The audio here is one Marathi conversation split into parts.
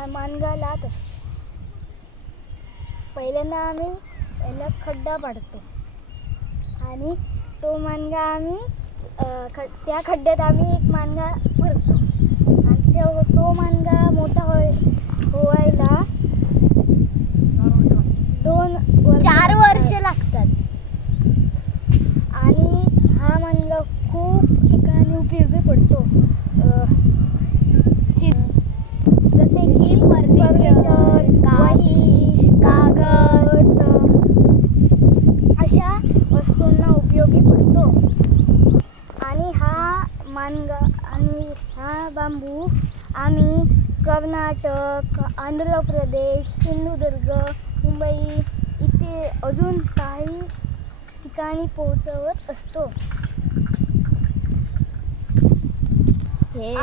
हा लात पहिल्यांदा आम्ही याला खड्डा पाडतो. आणि तो मानगा आम्ही ख त्या खड्ड्यात आम्ही एक मानगा भरतो. आणि तो तो मानगा मोठा होय होवायला दोन वर्ष चार वर्ष लागतात आणि हा मानगा खूप ठिकाणी उपयोगी पडतो अं, जसे की फर्निचर काही कागद अशा वस्तूंना उपयोगी पडतो आणि हा मानगा आणि हा बांबू आम्ही कर्नाटक आंध्र प्रदेश सिंधुदुर्ग मुंबई इथे अजून काही ठिकाणी पोहोचवत असतो. हे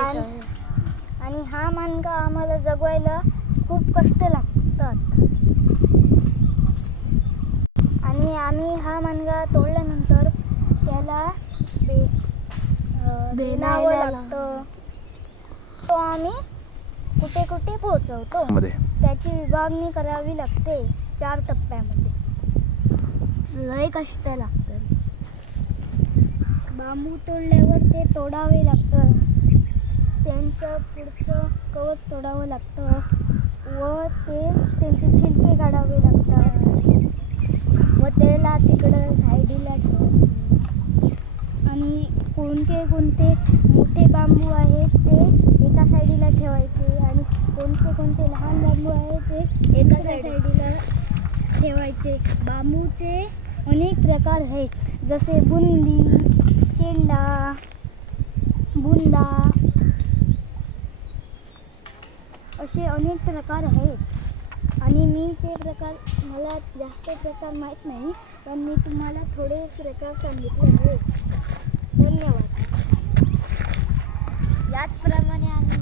आणि हा मानगा आम्हाला जगवायला खूप कष्ट लागतात. आणि आम्ही हा मानगा तोडल्यानंतर त्याला बे लागतं. तो आम्ही कुठे कुठे पोहोचवतो. मध्ये. त्याची विभागणी करावी लागते चार टप्प्यामध्ये. लय कष्ट लागतं. बांबू तोडल्यावर ते तोडावे लागतं. त्यांचं पुढचं कवच तोडावं लागतं व ते त्यांचे छिलके काढावे लागतात. व त्याला तिकडं साईडीला ठेवायचे आणि कोणते कोणते मोठे बांबू आहेत ते एका साईडीला ठेवायचे आणि कोणते कोणते लहान बांबू आहेत ते एका साईडीला ठेवायचे. बांबूचे अनेक प्रकार आहेत. जसे बुंदी चेंडा बुंदा असे अनेक प्रकार आहेत. आणि मी ते प्रकार मला जास्त प्रकार माहीत नाही पण मी तुम्हाला थोडे प्रकार सांगितले आहेत. धन्यवाद. याचप्रमाणे आम्ही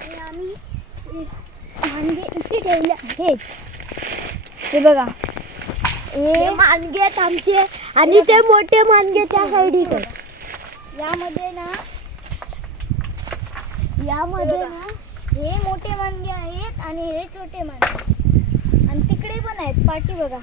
आणि आम्ही मांगे इथे ठेवले आहेत. हे बघा. हे मानगे आहेत आमचे आणि ते मोठे मानगे त्या साईडीत आहेत यामध्ये ना यामध्ये हे ना हे मोठे मानगे आहेत आणि हे छोटे मानगे आणि तिकडे पण आहेत. पाठी बघा.